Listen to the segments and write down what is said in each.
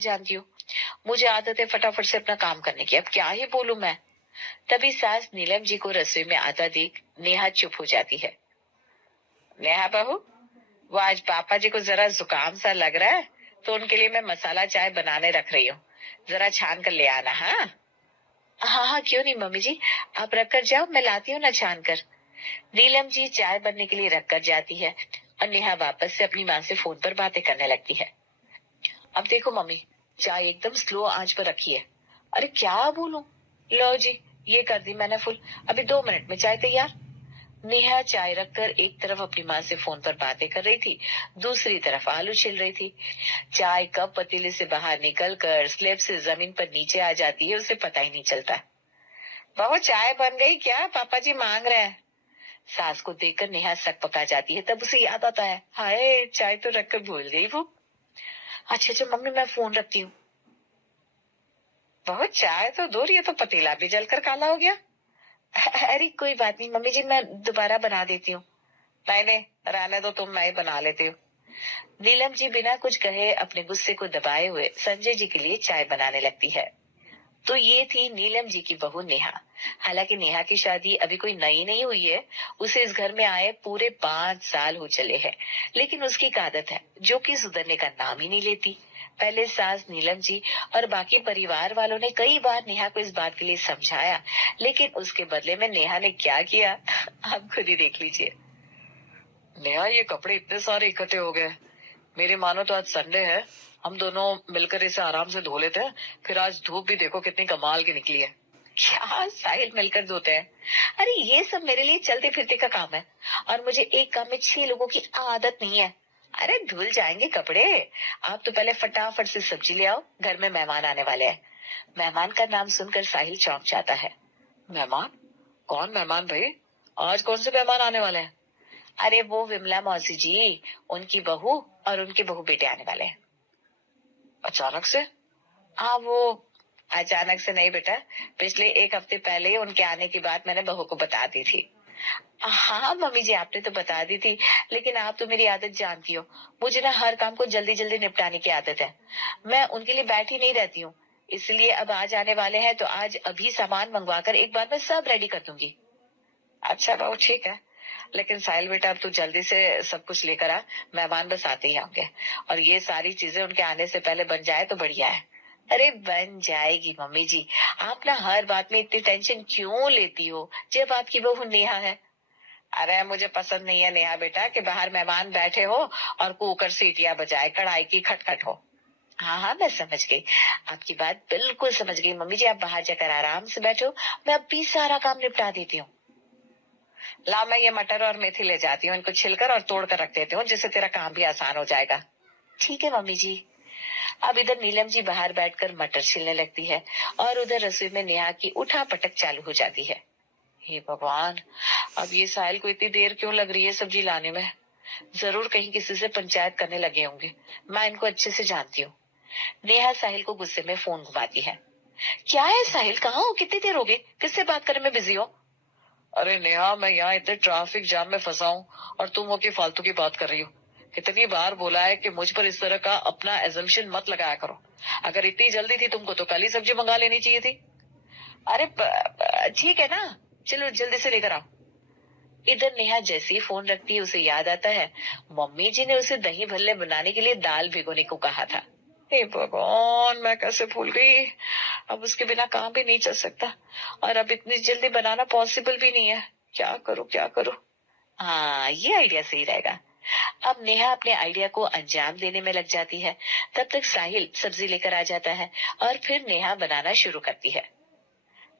जानती हूँ, मुझे आदत है फटाफट से अपना काम करने की। अब क्या ही बोलूं मैं। तभी सास नीलम जी को रसोई में आता देख नेहा चुप हो जाती है। नेहा बहू, वो आज पापा जी को जरा जुकाम सा लग रहा है, तो उनके लिए मैं मसाला चाय बनाने रख रही हूँ। जरा छान कर ले आना। हाँ हाँ हाँ, क्यों नहीं मम्मी जी, आप रख कर जाओ, मैं लाती हूँ ना छान कर। नीलम जी चाय बनने के लिए रख कर जाती है और नेहा वापस से अपनी माँ से फोन पर बातें करने लगती है। अब देखो मम्मी, चाय एकदम स्लो आंच पर रखी है। अरे क्या बोलूं। लो जी, ये कर दी मैंने फुल। अभी 2 मिनट में चाय तैयार। नेहा चाय रखकर एक तरफ अपनी माँ से फोन पर बातें कर रही थी, दूसरी तरफ आलू छिल रही थी। चाय कप पतीले से बाहर निकल कर स्लेब से जमीन पर नीचे आ जाती है, उसे पता ही नहीं चलता। बहू चाय बन गई क्या, पापा जी मांग रहे हैं। सास को देखकर नेहा सक पका जाती है। तब उसे याद आता है, हाय चाय तो रखकर भूल गई वो। अच्छा अच्छा मम्मी, मैं फोन रखती हूँ। बहुत चाय तो दूर, ये तो पतीला भी जलकर काला हो गया। अरे कोई बात नहीं मम्मी जी, मैं दोबारा बना देती हूँ। नहीं नहीं, रहने दो, तुम, मैं ही बना लेती हूँ। नीलम जी बिना कुछ कहे अपने गुस्से को दबाए हुए संजय जी के लिए चाय बनाने लगती है। तो ये थी नीलम जी की बहू नेहा। हालांकि नेहा की शादी अभी कोई नई नहीं हुई है, उसे इस घर में आए पूरे 5 साल हो चले हैं। लेकिन उसकी एक आदत है जो कि सुधरने का नाम ही नहीं लेती। पहले सास नीलम जी और बाकी परिवार वालों ने कई बार नेहा को इस बात के लिए समझाया, लेकिन उसके बदले में नेहा ने क्या किया आप खुद ही देख लीजिए। नेहा, ये कपड़े इतने सारे इकट्ठे हो गए। मेरी मानो तो आज संडे है, हम दोनों मिलकर इसे आराम से धो लेते हैं। फिर आज धूप भी देखो कितनी कमाल की निकली है। क्या साहिल मिलकर धोते हैं? अरे ये सब मेरे लिए चलते फिरते का काम है, और मुझे एक काम में 6 लोगों की आदत नहीं है। अरे धुल जाएंगे कपड़े। आप तो पहले फटाफट से सब्जी ले आओ, घर में मेहमान आने वाले हैं। मेहमान का नाम सुनकर साहिल चौंक जाता है। मेहमान? कौन मेहमान भाई? आज कौन से मेहमान आने वाले हैं? अरे वो विमला मौसी जी, उनकी बहू और उनके बहू बेटे आने वाले हैं। अचानक से? हाँ वो अचानक से नहीं बेटा, पिछले 1 हफ्ते पहले ही उनके आने की बात मैंने बहू को बता दी थी। हाँ मम्मी जी, आपने तो बता दी थी, लेकिन आप तो मेरी आदत जानती हो। मुझे ना हर काम को जल्दी जल्दी निपटाने की आदत है। मैं उनके लिए बैठी नहीं रहती हूँ। इसलिए अब आज आने वाले हैं तो आज अभी सामान मंगवा कर एक बार मैं सब रेडी कर दूंगी। अच्छा बहू ठीक है, लेकिन साहिल बेटा अब तू जल्दी से सब कुछ लेकर आ। मेहमान बस आते ही होंगे, और ये सारी चीजें उनके आने से पहले बन जाए तो बढ़िया है। अरे बन जाएगी मम्मी जी, आप ना हर बात में इतनी टेंशन क्यों लेती हो जब आपकी बहू नेहा है। अरे मुझे पसंद नहीं है नेहा बेटा कि बाहर मेहमान बैठे हो और कुकर सीटियां बजाए, कढ़ाई की खटखट हो। हाँ हाँ मैं समझ गई, आपकी बात बिल्कुल समझ गई मम्मी जी। आप बाहर जाकर आराम से बैठो, मैं अभी सारा काम निपटा देती हूँ। ला, मैं ये मटर और मेथी ले जाती हूँ, इनको छिलकर और तोड़ कर रख देती हूँ, जिससे तेरा काम भी आसान हो जाएगा। ठीक है मम्मी जी। अब इधर नीलम जी बाहर बैठकर मटर छीलने लगती है और उधर रसोई में नेहा की उठा पटक चालू हो जाती है। हे भगवान, अब ये साहिल को इतनी देर क्यों लग रही है सब्जी लाने में। जरूर कहीं किसी से पंचायत करने लगे होंगे, मैं इनको अच्छे से जानती हूँ। नेहा साहिल को गुस्से में फोन घुमाती है। क्या है साहिल, कहाँ हो, कितनी देर हो गई, किससे बात करने में बिजी हो? अरे नेहा, मैं यहाँ इतने ट्रैफिक जाम में फंसा हूँ और तुम हो कि फालतू की बात कर रही हो। कितनी बार बोला है कि मुझ पर इस तरह का अपना एजम्पशन मत लगाया करो। अगर इतनी जल्दी थी तुमको तो कल ही सब्जी मंगा लेनी चाहिए थी। अरे ठीक है ना, चलो जल्दी से लेकर आओ। इधर नेहा जैसे ही फोन रखती है उसे याद आता है, मम्मी जी ने उसे दही भल्ले बनाने के लिए दाल भिगोने को कहा था। हे भगवान, मैं कैसे भूल गई। अब उसके बिना काम भी नहीं चल सकता, और अब इतनी जल्दी बनाना पॉसिबल भी नहीं है। क्या करूं क्या करूं। हाँ ये आइडिया सही रहेगा। अब नेहा अपने आइडिया को अंजाम देने में लग जाती है। तब तक साहिल सब्जी लेकर आ जाता है और फिर नेहा बनाना शुरू करती है।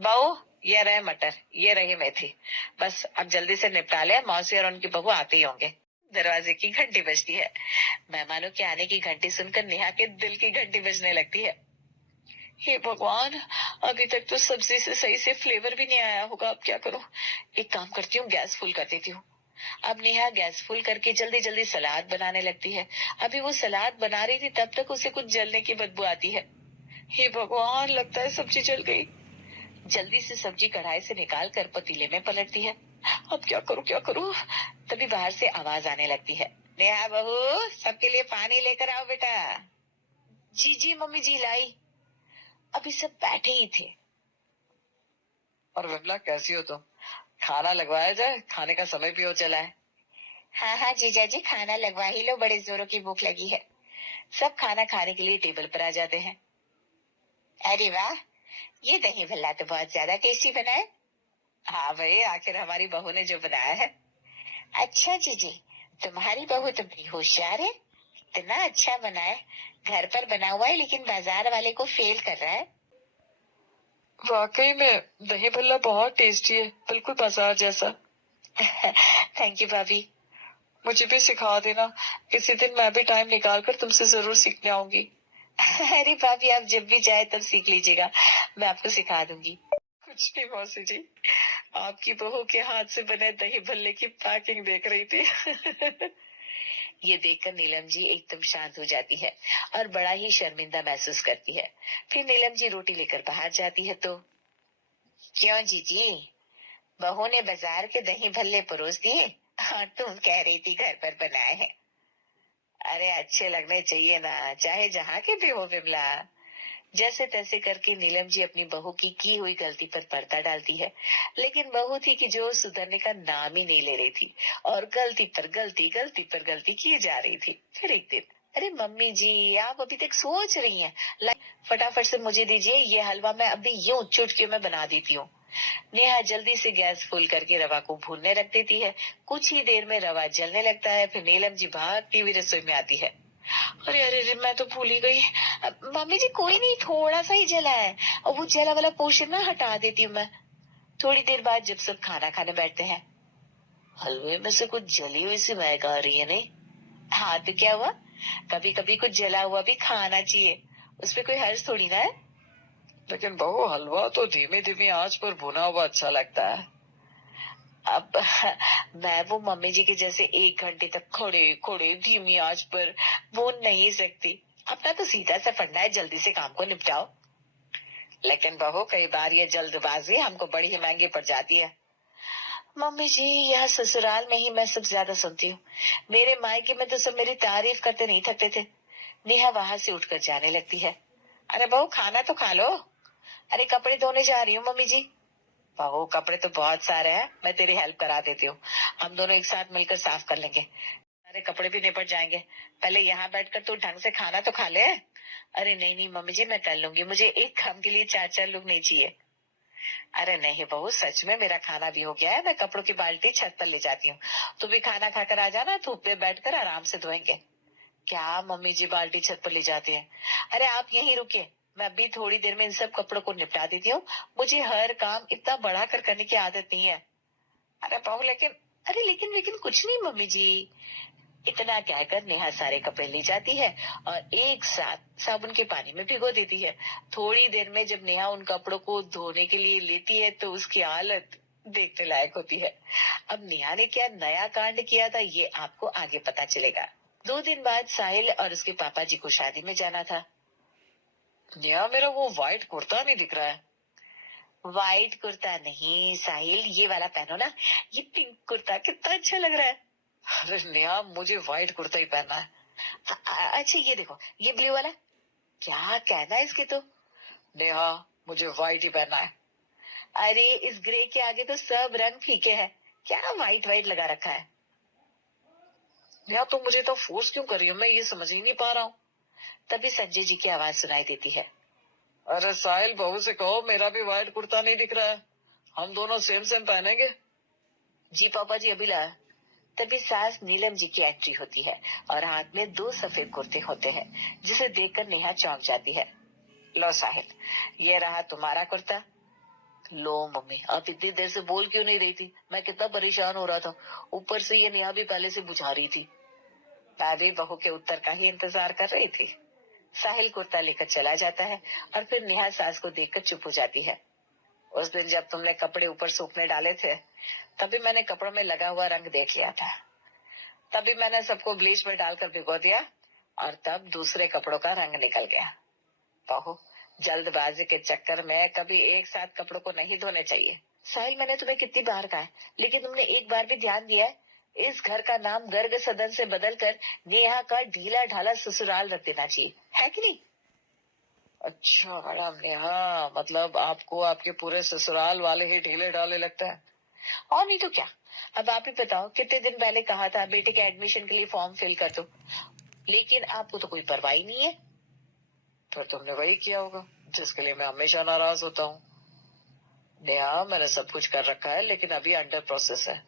बहू, ये रहे मटर, ये रही मेथी, बस अब जल्दी से निपटा ले, मौसी और उनकी बहू आते ही होंगे। दरवाजे की घंटी बजती है। मेहमानों के आने की घंटी सुनकर नेहा के दिल की घंटी बजने लगती है। हे भगवान, अभी तक तो सब्जी से सही से फ्लेवर भी नहीं आया होगा, अब क्या करूं। एक काम करती हूँ, गैस फुल कर देती हूँ। अब नेहा गैस फुल करके जल्दी जल्दी सलाद बनाने लगती है। अभी वो सलाद बना रही थी तब तक उसे कुछ जलने की बदबू आती है। हे भगवान, लगता है सब्जी जल गई। जल्दी से सब्जी कढ़ाई से निकाल कर पतीले में पलटती है। अब क्या करूं क्या करूं। तभी बाहर से आवाज आने लगती है। नेहा बहू, सबके लिए पानी लेकर आओ बेटा। जी जी मम्मी जी लाई। अभी सब बैठे ही थे। और विमला कैसी हो तुम? खाना लगवाया जाए, खाने का समय भी हो चला है। हाँ हाँ जीजा जी, खाना लगवा ही लो, बड़े जोरों की भूख लगी है। सब खाना खाने के लिए टेबल पर आ जाते हैं। अरे वाह, ये दही भल्ला तो बहुत ज्यादा टेस्टी बना है। हाँ भाई, आखिर हमारी बहू ने जो बनाया है। अच्छा जीजी, तुम्हारी बहू तो बड़ी होशियार है। इतना अच्छा बना है, घर पर बना हुआ है लेकिन बाजार वाले को फेल कर रहा है। वाकई में दही भल्ला बहुत टेस्टी है, बिल्कुल बाजार जैसा। थैंक यू भाभी। मुझे भी सिखा देना, किसी दिन मैं भी टाइम निकाल कर तुमसे जरूर सीखने आऊंगी। अरे भाभी, आप जब भी चाहे तब सीख लीजिएगा, मैं आपको सिखा दूंगी। कुछ नहीं मौसी जी, आपकी बहू के हाथ से बने दही भल्ले की पैकिंग देख रही थी। ये देखकर नीलम जी एकदम शांत हो जाती है और बड़ा ही शर्मिंदा महसूस करती है। फिर नीलम जी रोटी लेकर बाहर जाती है तो, क्यों जीजी, बहू ने बाजार के दही भल्ले परोस दिए और तुम कह रही थी घर पर बनाए हैं। अरे अच्छे लगने चाहिए ना, चाहे जहाँ के भी हो विमला। जैसे तैसे करके नीलम जी अपनी बहू की हुई गलती पर पर्दा डालती है, लेकिन बहू थी कि जो सुधरने का नाम ही नहीं ले रही थी और गलती पर गलती, गलती पर गलती किए जा रही थी। फिर एक दिन, अरे मम्मी जी, आप अभी तक सोच रही हैं? फटाफट से मुझे दीजिए, ये हलवा मैं अभी यूं चुटकियों में बना देती हूँ। नेहा जल्दी से गैस फुल करके रवा को भूनने रख देती है। कुछ ही देर में रवा जलने लगता है। फिर नीलम जी भागती हुई रसोई में आती है। अरे अरे अरे, मैं तो भूल ही गई। मम्मी जी कोई नहीं, थोड़ा सा ही जला है और वो जला वाला पोर्शन ना हटा देती हूँ मैं। थोड़ी देर बाद जब सब खाना खाने बैठते हैं, हलवे में से कुछ जली हुई सी महक आ रही है। नहीं, हाँ तो क्या हुआ, कभी कभी कुछ जला हुआ भी खाना चाहिए, उसपे कोई हर्ज थोड़ी ना है। लेकिन बहू, हलवा तो धीमी धीमी आंच पर भुना हुआ अच्छा लगता है। अब मैं वो मम्मी जी के जैसे 1 घंटे तक खड़े खड़े धीमी आंच पर भून नहीं सकती। अपना तो सीधा सा फंडा है, जल्दी से काम को निपटाओ। लेकिन बहू, कई बार ये जल्दबाजी हमको बड़ी ही महंगी पड़ जाती है। मम्मी जी, यहाँ ससुराल में ही मैं सब ज्यादा सुनती हूँ, मेरे मायके में तो सब मेरी तारीफ करते नहीं थकते थे। नेहा वहां से उठकर जाने लगती है। अरे बहू, खाना तो खा लो। अरे कपड़े धोने जा रही हूँ मम्मी जी। बहू, कपड़े तो बहुत सारे हैं, मैं तेरी हेल्प करा देती हूँ, हम दोनों एक साथ मिलकर साफ कर लेंगे, सारे कपड़े भी निपट जाएंगे। पहले यहाँ बैठकर तू ढंग से खाना तो खा ले। अरे नहीं नहीं मम्मी जी, मैं कर लूंगी, मुझे एक काम के लिए 4-4 लोग नहीं चाहिए। अरे नहीं बहू, सच में मेरा खाना भी हो गया है, मैं कपड़ों की बाल्टी छत पर ले जाती हूँ, तू भी खाना खाकर आ जाना, धूप पे बैठकर आराम से धोएंगे। क्या मम्मी जी, बाल्टी छत पर ले जाते हैं? अरे आप यहीं रुकिए, मैं अभी थोड़ी देर में इन सब कपड़ों को निपटा देती हूँ, मुझे हर काम इतना बढ़ा कर करने की आदत नहीं है। अरे बहू लेकिन, अरे लेकिन लेकिन कुछ नहीं मम्मी जी। इतना कहकर नेहा सारे कपड़े ले जाती है और एक साथ साबुन के पानी में भिगो देती है। थोड़ी देर में जब नेहा उन कपड़ों को धोने के लिए लेती है तो उसकी हालत देखने लायक होती है। अब नेहा ने क्या नया कांड किया था, ये आपको आगे पता चलेगा। 2 दिन बाद साहिल और उसके पापा जी को शादी में जाना था। नेहा, मेरा वो व्हाइट कुर्ता नहीं दिख रहा है। व्हाइट कुर्ता नहीं साहिल, ये वाला पहनो ना, ये पिंक कुर्ता कितना अच्छा लग रहा है। अरे नेहा, मुझे व्हाइट कुर्ता ही पहनना है। अच्छा ये देखो, ये ब्लू वाला, क्या कहना है इसके तो। नेहा, मुझे व्हाइट ही पहनना है। अरे इस ग्रे के आगे तो सब रंग फीके हैं, क्या व्हाइट व्हाइट लगा रखा है। नेहा, तुम मुझे तो फोर्स क्यों कर रही हो, मैं ये समझ ही नहीं पा रहा हूँ। तभी संजय जी की आवाज सुनाई देती है। अरे साहिल, बहू से कहो मेरा भी व्हाइट कुर्ता नहीं दिख रहा है, हम दोनों सेम सेम पहनेंगे। जी पापा जी, अभी लाया। तभी सास नीलम जी की एंट्री होती है और हाथ में 2 सफेद कुर्ते होते हैं, जिसे देखकर नेहा चौंक जाती है। लो साहिल, ये रहा तुम्हारा कुर्ता। लो मम्मी, आप इतनी देर से बोल क्यों नहीं रही थी, मैं कितना परेशान हो रहा था, ऊपर से ये नेहा भी पहले से बुझा रही थी। दादी बहू के उत्तर का ही इंतजार कर रही थी। साहिल कुर्ता लेकर चला जाता है और फिर नेहा सास को देखकर चुप हो जाती है। उस दिन जब तुमने कपड़े ऊपर सूखने डाले थे, तभी मैंने कपड़ों में लगा हुआ रंग देख लिया था, तभी मैंने सबको ब्लीच में डालकर भिगो दिया और तब दूसरे कपड़ों का रंग निकल गया। बहू, जल्दबाजी के चक्कर में कभी एक साथ कपड़ों को नहीं धोने चाहिए। साहिल, मैंने तुम्हें कितनी बार कहा है, लेकिन तुमने एक बार भी ध्यान दिया है? इस घर का नाम गर्ग सदन से बदलकर नेहा का ढीला ढाला ससुराल रख देना चाहिए, है कि नहीं? अच्छा मैडम नेहा, मतलब आपको आपके पूरे ससुराल वाले ही ढीले ढाले लगता है। और नहीं तो क्या। अब आप ही बताओ, कितने दिन पहले कहा था बेटे के एडमिशन के लिए फॉर्म फिल कर दो, लेकिन आपको तो कोई परवाह ही नहीं है। फिर तुमने वही किया होगा जिसके लिए मैं हमेशा नाराज होता हूँ। नेहा, मैंने सब कुछ कर रखा है, लेकिन अभी अंडर प्रोसेस है।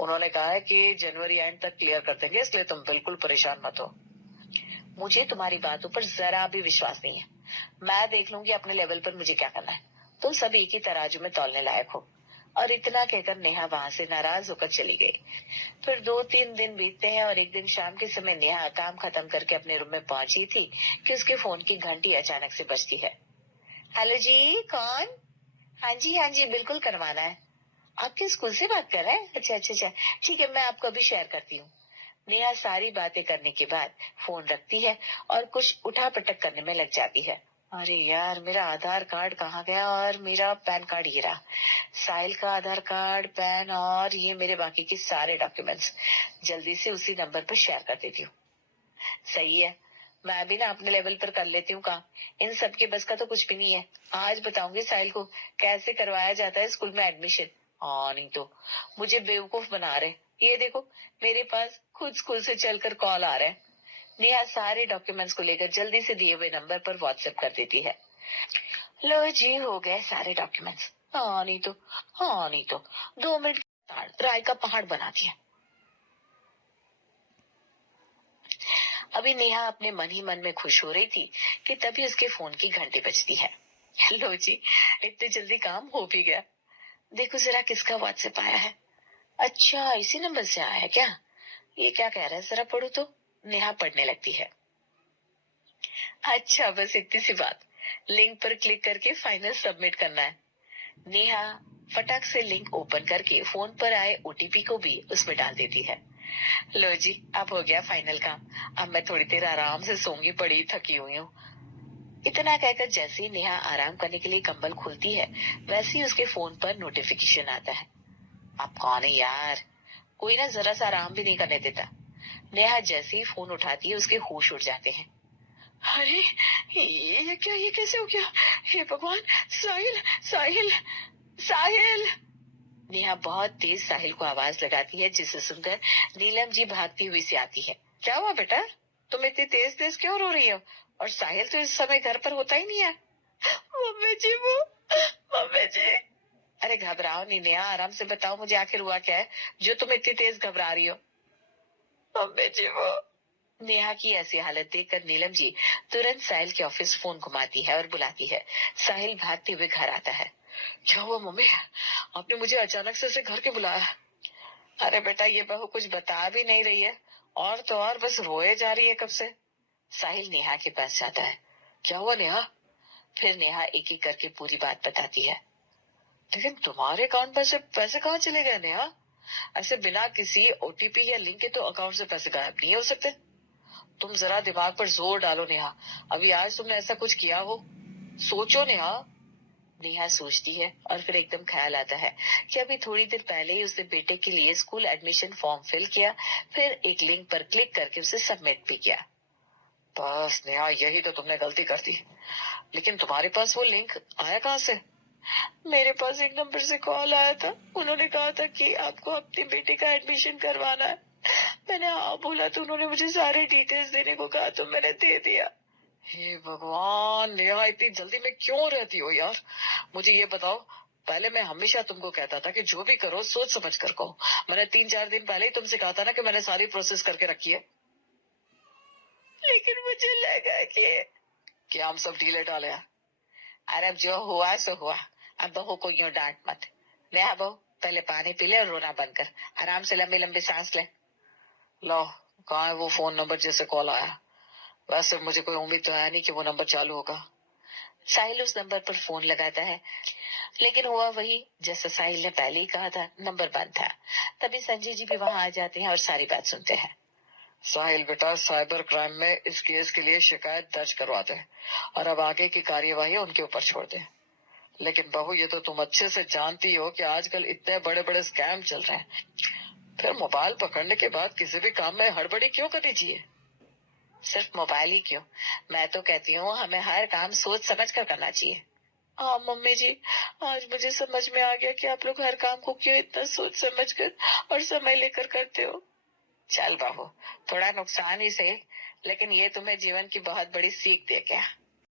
उन्होंने कहा है कि जनवरी एंड तक क्लियर कर देंगे, इसलिए तुम बिल्कुल परेशान मत हो। मुझे तुम्हारी बातों पर जरा भी विश्वास नहीं है। मैं देख लूंगी अपने लेवल पर मुझे क्या करना है। तुम सब एक ही तराजू में तौलने लायक हो। और इतना कहकर नेहा वहां से नाराज होकर चली गई। फिर 2-3 दिन बीतते हैं और एक दिन शाम के समय नेहा काम खत्म करके अपने रूम में पहुंची थी कि उसके फोन की घंटी अचानक से बजती है। हेलो जी, कौन? हाँ जी बिल्कुल करवाना है। आपके स्कूल से बात कर रहे हैं? अच्छा अच्छा अच्छा, ठीक है, मैं आपको अभी शेयर करती हूँ। नेहा सारी बातें करने के बाद फोन रखती है और कुछ उठा पटक करने में लग जाती है। अरे यार, मेरा आधार कार्ड कहाँ गया और मेरा पैन कार्ड ये रहा। साहिल का आधार कार्ड, पैन और ये मेरे बाकी के सारे डॉक्यूमेंट्स जल्दी से उसी नंबर पर शेयर कर देती हूँ। सही है, मैं भी ना अपने लेवल पर कर लेती हूँ काम। इन सब के बस का तो कुछ भी नहीं है। आज बताऊंगी साहिल को कैसे करवाया जाता है स्कूल में एडमिशन। हाँ नहीं तो, मुझे बेवकूफ बना रहे। ये देखो, मेरे पास खुद स्कूल से चलकर कॉल आ रहा है। नेहा सारे डॉक्यूमेंट्स को लेकर जल्दी से दिए हुए नंबर पर व्हाट्सएप कर देती है। लो जी, हो गए सारे डॉक्यूमेंट्स। हाँ नहीं तो 2 मिनट राय का पहाड़ बना दिया। अभी नेहा अपने मन ही मन में खुश हो रही थी कि तभी उसके फोन की घंटी बजती है। लो जी, इतने जल्दी काम हो भी गया। देखो जरा किसका व्हाट्सएप आया है। अच्छा, इसी नंबर से आया है क्या? ये क्या कह रहा है, जरा पढ़ो तो। नेहा पढ़ने लगती है। अच्छा, बस इतनी सी बात। लिंक पर क्लिक करके फाइनल सबमिट करना है। नेहा फटाक से लिंक ओपन करके फोन पर आए ओटीपी को भी उसमें डाल देती है। लो जी, अब हो गया फाइनल काम। अब मैं थोड़ी देर आराम से सोंगी पड़ी, थकी हुई हूँ। इतना कहकर जैसे ही नेहा आराम करने के लिए कंबल खोलती है, वैसे ही उसके फोन पर नोटिफिकेशन आता है। आप कौन है यार, कोई ना जरा सा आराम भी नहीं करने देता। नेहा जैसे ही फोन उठाती है उसके होश उड़ जाते हैं। अरे, ये क्या, ये कैसे हो गया? हे भगवान! साहिल, साहिल, साहिल! नेहा बहुत तेज साहिल को आवाज लगाती है, जिसे सुनकर नीलम जी भागती हुई से आती है। क्या हुआ बेटा, तुम इतनी तेज तेज क्यों रो रही हो? और साहिल तो इस समय घर पर होता ही नहीं है। मम्मी जी, वो मम्मी जी। अरे घबराओ नहीं नेहा, आराम से बताओ मुझे आखिर हुआ क्या है जो तुम इतनी तेज घबरा रही हो। मम्मी जी, वो नेहा की ऐसी हालत देखकर नीलम जी तुरंत साहिल के ऑफिस फोन घुमाती है और बुलाती है। साहिल भागते हुए घर आता है। क्या हुआ मम्मी, आपने मुझे अचानक से घर के बुलाया? अरे बेटा, ये बहू कुछ बता भी नहीं रही है, और तो और बस रोए जा रही है कब से। साहिल नेहा के पास जाता है। क्या हुआ नेहा? फिर नेहा एक एक करके पूरी बात बताती है। लेकिन तुम्हारे अकाउंट पर से पैसे कहाँ चले गए नेहा? ऐसे बिना किसी ओटीपी या लिंक के तो अकाउंट से पैसे गायब नहीं हो सकते। तुम जरा दिमाग पर जोर डालो नेहा, अभी आज तुमने ऐसा कुछ किया हो, सोचो नेहा। नेहा सोचती है और फिर एकदम ख्याल आता है कि अभी थोड़ी देर पहले ही उसने बेटे के लिए स्कूल एडमिशन फॉर्म फिल किया, फिर एक लिंक पर क्लिक करके उसे सबमिट भी किया। बस नेहा, यही तो तुमने गलती कर दी। लेकिन तुम्हारे पास वो लिंक आया कहाँ से? मेरे पास एक नंबर से कॉल आया था। उन्होंने कहा था कि आपको अपने बेटे का एडमिशन करवाना है। मैंने हाँ बोला तो उन्होंने मुझे सारे डिटेल्स देने को कहा, तो मैंने दे दिया। हे भगवान नेहा, इतनी जल्दी में क्यों रहती हो यार? मुझे ये बताओ, पहले मैं हमेशा तुमको कहता था कि जो भी करो सोच समझ कर करो। मैंने 3-4 दिन पहले ही तुमसे कहा था ना कि मैंने सारी प्रोसेस करके रखी है। लेकिन मुझे लगा कि हम सब ढीले ढाले हैं। अरे अब जो हुआ सो हुआ, अब बहू को यूं डांट मत। नेहा बहू, पहले पानी पी ले और रोना बंद कर, आराम से लंबी लंबी सांस ले। लो, कहाँ है वो फोन नंबर जिससे कॉल आया? वैसे मुझे कोई उम्मीद तो है नहीं कि वो नंबर चालू होगा। साहिल उस नंबर पर फोन लगाता है, लेकिन हुआ वही जैसा साहिल ने पहले ही कहा था, नंबर बंद था। तभी संजय जी भी वहां आ जाते हैं और सारी बात सुनते हैं। साहिल बेटा, साइबर क्राइम में इस केस के लिए शिकायत दर्ज करवाते हैं और अब आगे की कार्यवाही उनके ऊपर छोड़ दें। लेकिन बहू, ये तो तुम अच्छे से जानती हो कि आजकल इतने बड़े बड़े स्कैम चल रहे हैं, फिर मोबाइल पकड़ने के बाद किसी भी काम में हड़बड़ी क्यों करनी चाहिए? सिर्फ मोबाइल ही क्यों, मैं तो कहती हूँ हमें हर काम सोच समझ कर करना चाहिए। हाँ मम्मी जी, आज मुझे समझ में आ गया कि आप लोग हर काम को क्यों इतना सोच समझ कर और समय लेकर करते हो। चल बहू, थोड़ा नुकसान ही सही, लेकिन ये तुम्हें जीवन की बहुत बड़ी सीख दे गया।